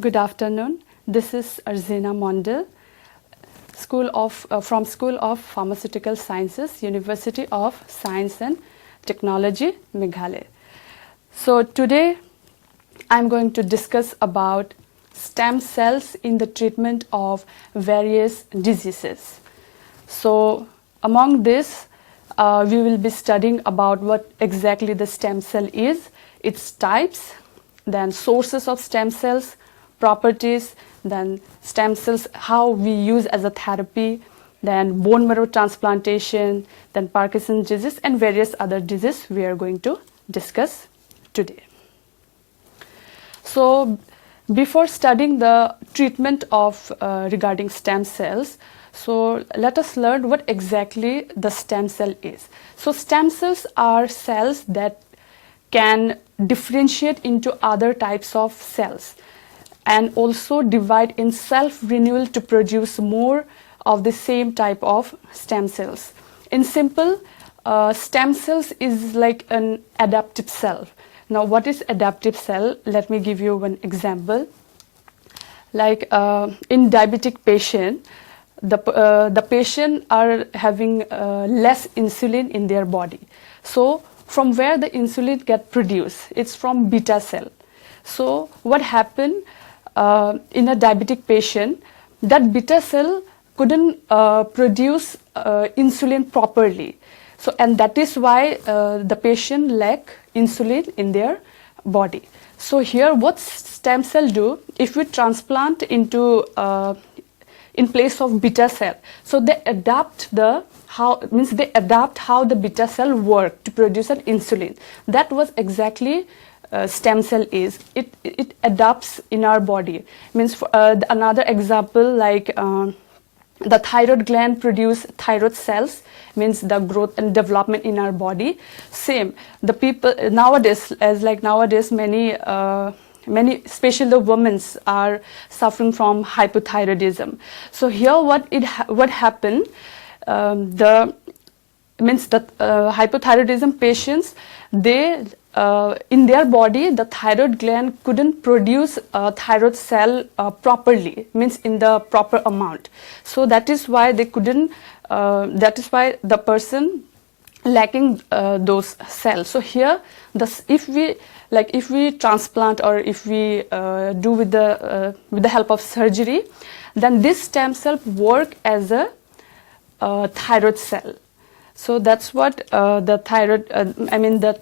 Good afternoon. This is Arjina Mondal, from School of Pharmaceutical Sciences, University of Science and Technology, Meghalaya. So today I'm going to discuss about stem cells in the treatment of various diseases. So among this, we will be studying about what exactly the stem cell is, its types, then sources of stem cells, properties, then stem cells, how we use as a therapy, then bone marrow transplantation, then Parkinson's disease, and various other diseases we are going to discuss today. So before studying the treatment of regarding stem cells, so let us learn what exactly the stem cell is. So stem cells are cells that can differentiate into other types of cells and also divide in self-renewal to produce more of the same type of stem cells. In simple, stem cells is like an adaptive cell. Now, what is adaptive cell? Let me give you one example. Like in diabetic patient, the patient are having less insulin in their body. So from where the insulin get produced? It's from beta cell. So what happened in a diabetic patient? That beta cell couldn't produce insulin properly. So and that is why the patient lack insulin in their body. So here, what stem cell do? If we transplant into in place of beta cell, so they adapt how the beta cell work to produce an insulin. That was exactly stem cell is. It adapts in our body. Means for, another example, like the thyroid gland produce thyroid cells, means the growth and development in our body. Same, the people nowadays, many especially the women are suffering from hypothyroidism. So here what happened, hypothyroidism patients, they in their body the thyroid gland couldn't produce thyroid cell properly, means in the proper amount. So that is why they couldn't, that is why the person lacking those cells. So here, if we transplant or if we do with the help of surgery, then this stem cell work as a thyroid cell. So that's what the thyroid.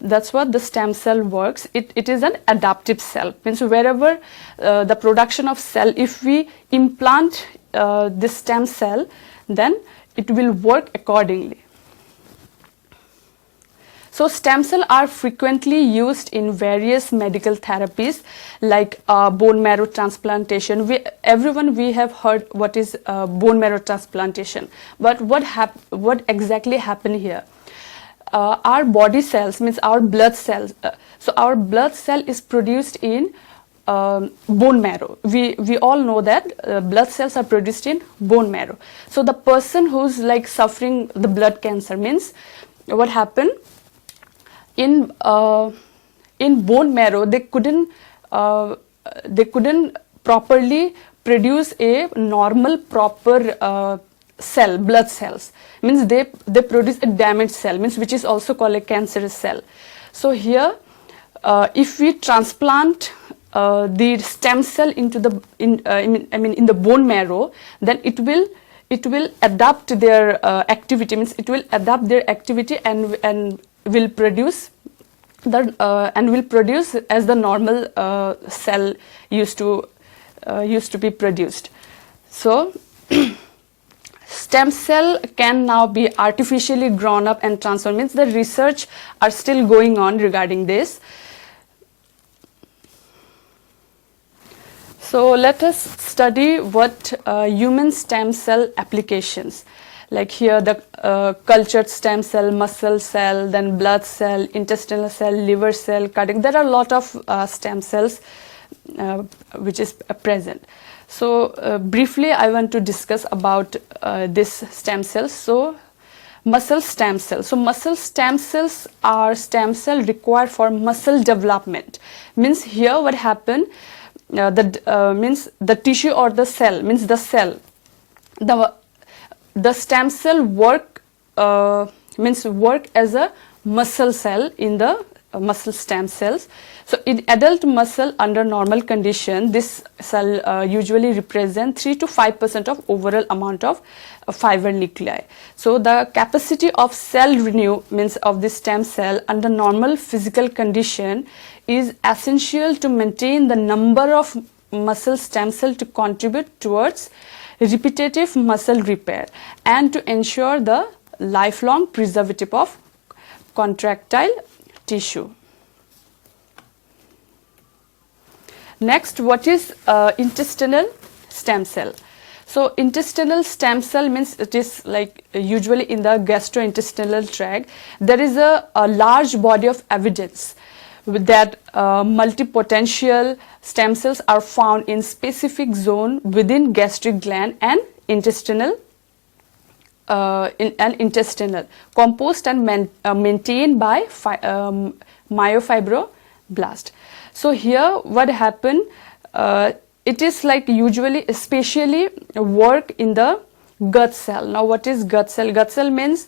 That's what the stem cell works. It is an adaptive cell. Means wherever the production of cell, if we implant this stem cell, then it will work accordingly. So stem cells are frequently used in various medical therapies like bone marrow transplantation. Everyone have heard what is bone marrow transplantation. But what exactly happened here? Our body cells, means our blood cells. So our blood cell is produced in bone marrow. We all know that blood cells are produced in bone marrow. So the person who's like suffering the blood cancer, means what happened? In bone marrow, they couldn't properly produce a normal proper cell, blood cells. Means they produce a damaged cell, means which is also called a cancerous cell. So here, if we transplant the stem cell into in the bone marrow, then it will adapt their activity. Means it will adapt their activity and will produce as the normal cell used to be produced. So stem cell can now be artificially grown up and transformed. Means the research are still going on regarding this. So let us study what human stem cell applications. Like here, the cultured stem cell, muscle cell, then blood cell, intestinal cell, liver cell, cardiac. There are a lot of stem cells which is present. So briefly, I want to discuss about this stem cells. So muscle stem cells. So muscle stem cells are stem cells required for muscle development. Means here what happened? means the tissue or the cell, means the cell, the stem cell work as a muscle cell in the muscle stem cells. So in adult muscle under normal condition, this cell usually represents 3 to 5% of overall amount of fiber nuclei. So the capacity of cell renew, means of the stem cell under normal physical condition, is essential to maintain the number of muscle stem cell to contribute towards repetitive muscle repair and to ensure the lifelong preservative of contractile tissue. Next, what is intestinal stem cell? So intestinal stem cell means it is like usually in the gastrointestinal tract. There is a large body of evidence that multipotential stem cells are found in specific zone within gastric gland and intestinal composed and maintained by myofibroblast. So here what happened, it is like usually especially work in the gut cell. Now what is gut cell? Gut cell means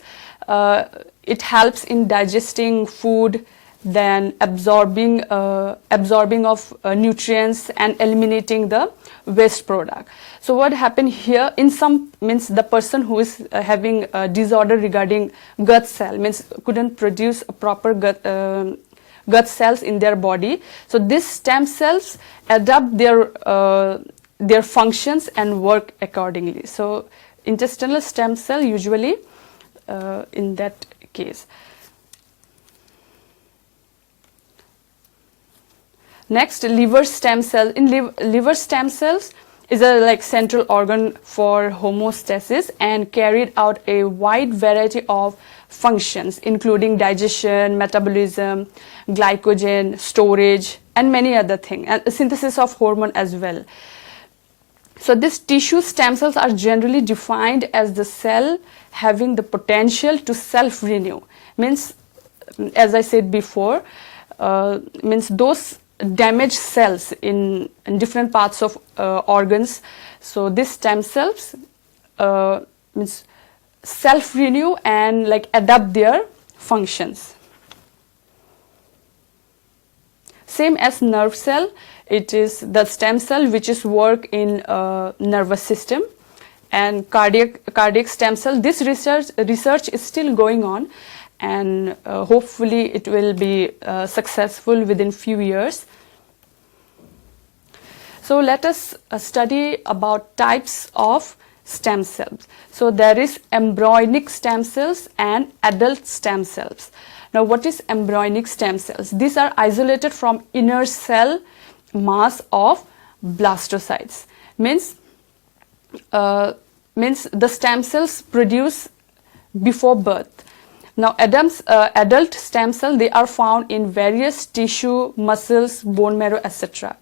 it helps in digesting food, then absorbing of nutrients and eliminating the waste product. So what happened here, in some means the person who is having a disorder regarding gut cell, means couldn't produce a proper gut cells in their body. So these stem cells adapt their functions and work accordingly. So intestinal stem cell usually in that case. Next, liver stem cell. In liver stem cells is a like central organ for homeostasis and carried out a wide variety of functions including digestion, metabolism, glycogen storage and many other things, and synthesis of hormone as well. So these tissue stem cells are generally defined as the cell having the potential to self-renew. Means, as I said before, means those damaged cells in different parts of organs. So these stem cells means self-renew and like adapt their functions. Same as nerve cell, it is the stem cell which is work in nervous system, and cardiac stem cell. This research is still going on, and hopefully it will be successful within few years. So let us study about types of stem cells. So there is embryonic stem cells and adult stem cells. Now what is embryonic stem cells? These are isolated from inner cell mass of blastocytes. Means the stem cells produce before birth. Now adult stem cells, they are found in various tissue, muscles, bone marrow, etc.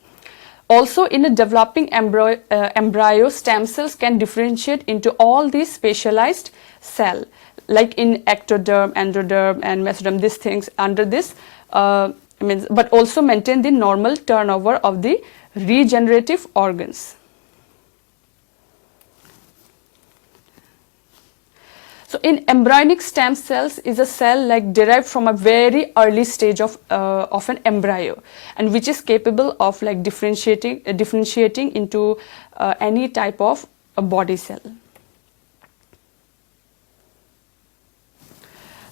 Also in a developing embryo, stem cells can differentiate into all these specialized cells, like in ectoderm, endoderm and mesoderm, these things under this but also maintain the normal turnover of the regenerative organs. So in embryonic stem cells is a cell like derived from a very early stage of an embryo, and which is capable of like differentiating into any type of a body cell.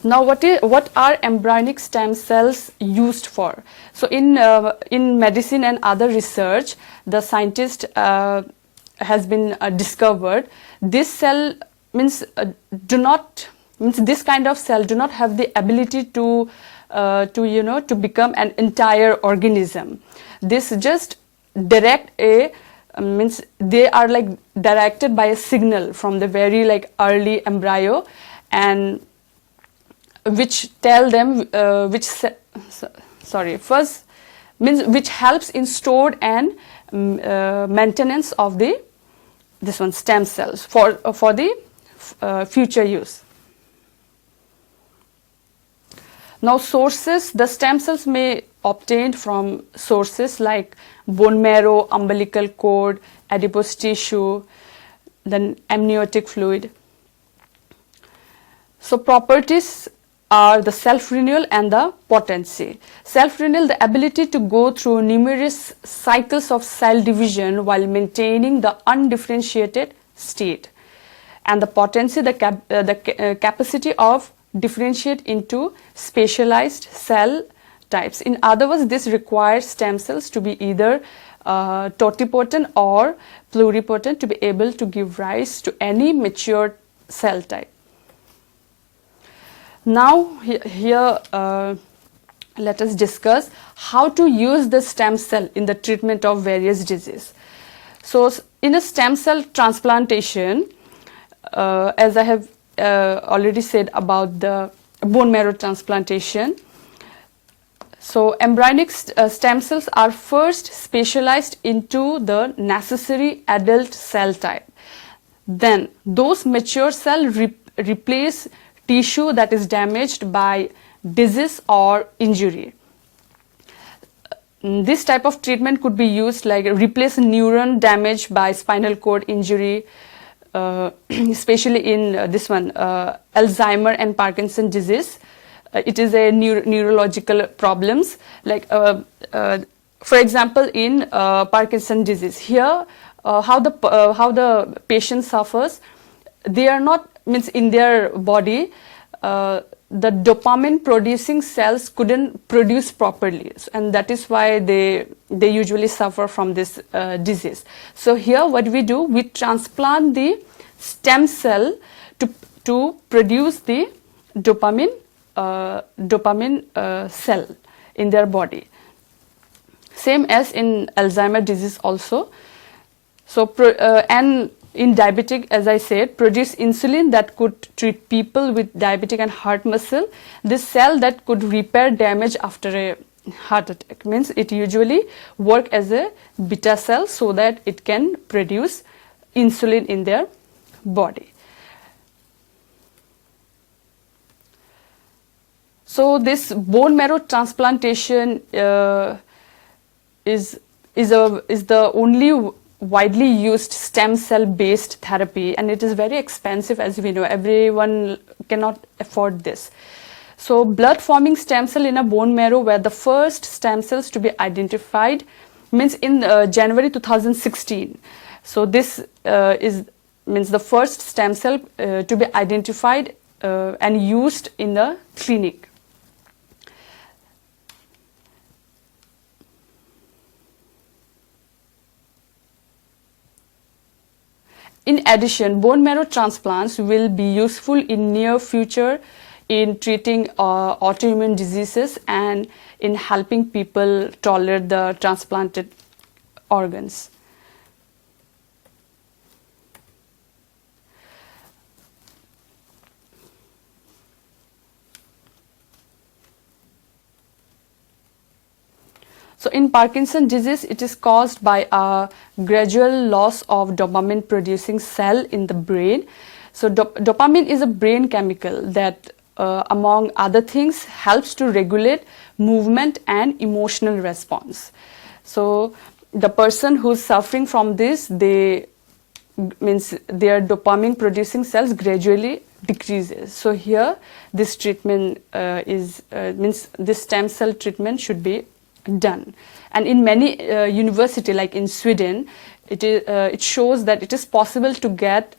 Now what are embryonic stem cells used for? So in medicine and other research, the scientist has been discovered this cell means this kind of cell do not have the ability to become an entire organism. This just direct means they are like directed by a signal from the very like early embryo, and which tell them first means which helps in stored and maintenance of this one stem cells for the future use. Now sources, the stem cells may obtained from sources like bone marrow, umbilical cord, adipose tissue, then amniotic fluid. So properties are the self-renewal and the potency. Self-renewal, the ability to go through numerous cycles of cell division while maintaining the undifferentiated state. And the potency, the capacity of differentiate into specialized cell types. In other words, this requires stem cells to be either totipotent or pluripotent to be able to give rise to any mature cell type. Now here let us discuss how to use the stem cell in the treatment of various diseases. So in a stem cell transplantation, as I have already said about the bone marrow transplantation, so embryonic stem cells are first specialized into the necessary adult cell type. Then those mature cells replace tissue that is damaged by disease or injury. This type of treatment could be used like replace neuron damaged by spinal cord injury, especially in this one, Alzheimer and Parkinson disease. It is a neurological problems like for example in Parkinson disease. Here how the patient suffers, they are not, means in their body the dopamine producing cells couldn't produce properly, and that is why they usually suffer from this disease. So here what we do, we transplant the stem cell to produce the dopamine cell in their body, same as in Alzheimer disease also. So and in diabetic, as I said, produce insulin that could treat people with diabetic and heart muscle. This cell that could repair damage after a heart attack, means it usually work as a beta cell so that it can produce insulin in their body. So this bone marrow transplantation is the only widely used stem cell based therapy, and it is very expensive, as we know. Everyone cannot afford this. So blood forming stem cell in a bone marrow were the first stem cells to be identified, means in January 2016. So this means the first stem cell to be identified and used in the clinic. In addition, bone marrow transplants will be useful in near future in treating autoimmune diseases and in helping people tolerate the transplanted organs. So in Parkinson disease, it is caused by a gradual loss of dopamine producing cell in the brain. So dopamine is a brain chemical that among other things helps to regulate movement and emotional response. So the person who's suffering from this, means their dopamine producing cells gradually decreases. So here this treatment means this stem cell treatment should be done. And in many university, like in Sweden, it shows that it is possible to get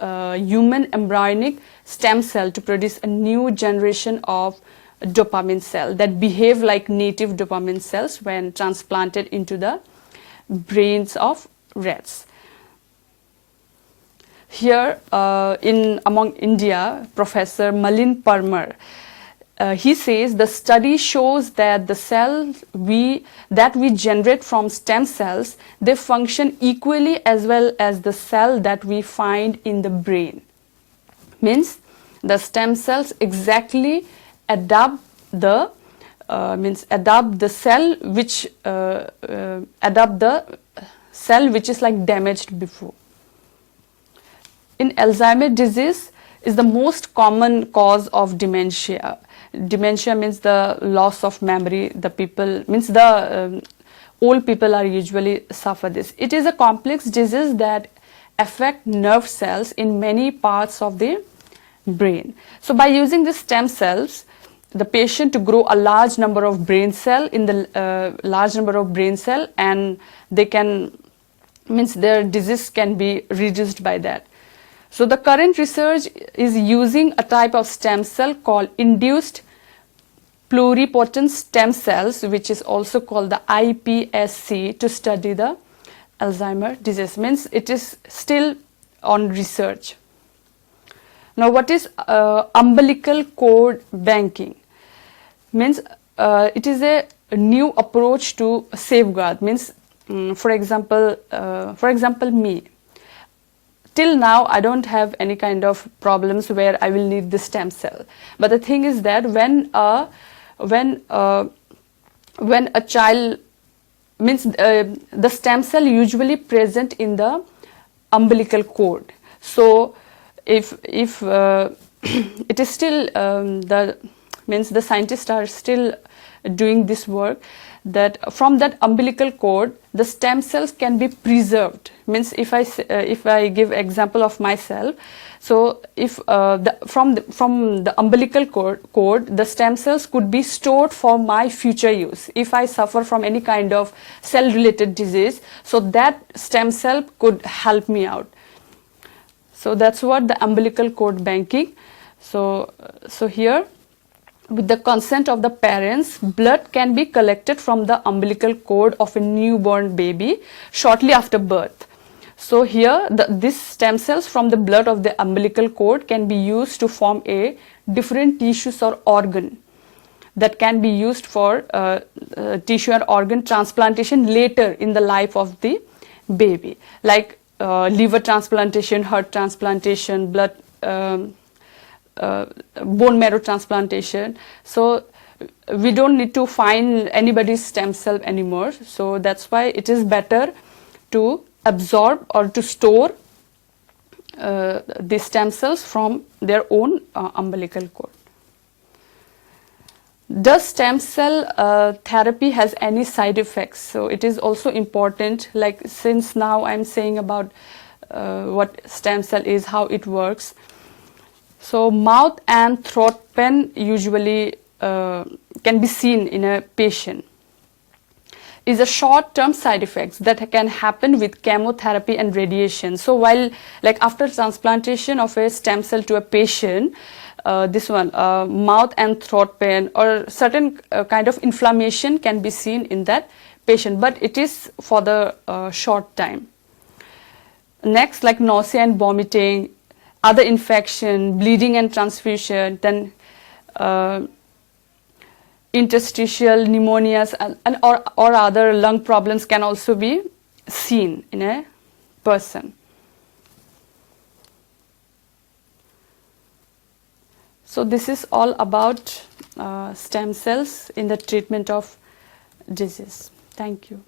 human embryonic stem cell to produce a new generation of dopamine cell that behave like native dopamine cells when transplanted into the brains of rats. Here among India, Professor Malin Parmar, he says the study shows that the cells that we generate from stem cells, they function equally as well as the cell that we find in the brain. Means the stem cells exactly adapt the cell which is like damaged before. In Alzheimer disease is the most common cause of dementia. dementia means the loss of memory. The people means the old people are usually suffer this. It is a complex disease that affect nerve cells in many parts of the brain. So by using the stem cells, the patient to grow a large number of brain cell in the large number of brain cell, and they can means their disease can be reduced by that. So the current research is using a type of stem cell called induced pluripotent stem cells, which is also called the iPSC, to study the Alzheimer disease. Means it is still on research. Now, what is umbilical cord banking? Means it is a new approach to safeguard. Means for example me. Till now, I don't have any kind of problems where I will need the stem cell. But the thing is that when a child means the stem cell usually present in the umbilical cord. So if it is still the scientists are still doing this work, that from that umbilical cord the stem cells can be preserved. Means if I give example of myself, so if from the umbilical cord the stem cells could be stored for my future use. If I suffer from any kind of cell related disease, so that stem cell could help me out. So that's what the umbilical cord banking. So here, with the consent of the parents, blood can be collected from the umbilical cord of a newborn baby shortly after birth. So here, these stem cells from the blood of the umbilical cord can be used to form a different tissues or organ that can be used for tissue or organ transplantation later in the life of the baby, like liver transplantation, heart transplantation, blood bone marrow transplantation. So we don't need to find anybody's stem cell anymore. So that's why it is better to absorb or to store the stem cells from their own umbilical cord. Does stem cell therapy has any side effects? So it is also important, like since now I'm saying about what stem cell is, how it works. So mouth and throat pain usually can be seen in a patient. Is a short-term side effects that can happen with chemotherapy and radiation. So while like after transplantation of a stem cell to a patient, this one mouth and throat pain or certain kind of inflammation can be seen in that patient, but it is for the short time. Next, like nausea and vomiting, other infection, bleeding and transfusion, then interstitial pneumonias and or other lung problems can also be seen in a person. So this is all about stem cells in the treatment of disease. Thank you.